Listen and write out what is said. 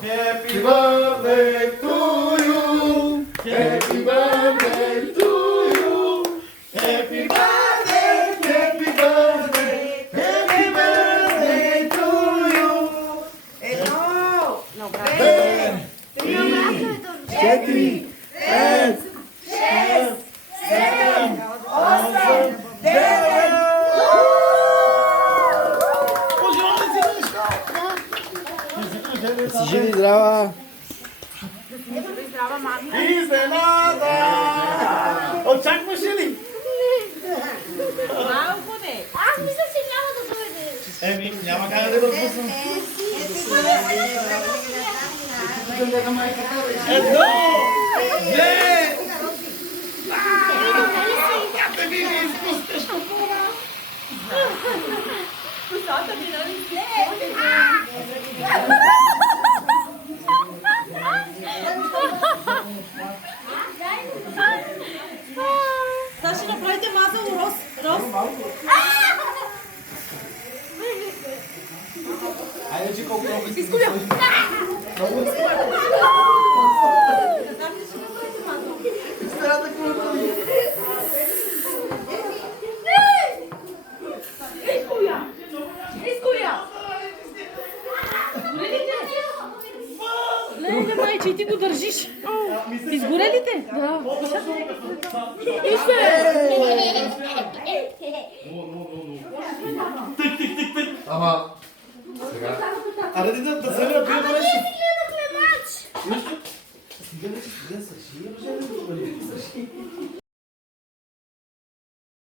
Happy birthday to you. Happy birthday to you. Happy birthday, happy birthday, happy birthday to you. No, brazo. Sete, seis, sete, osiem, dziewięć. Żyli zdrowa. I de nada. Очак машини. Аз мисля, че няма да дойде. Еми, няма как да го пусна. Едно, две. Как да ви не изпускаш? Косата ми да ми след. Сега ще направите мазало роз. Айде, че колко много си. Знам, че ще направите мазало. Леле, майче, и ти го държиш. Изгорелите? Да. Ама, сега. Аре да се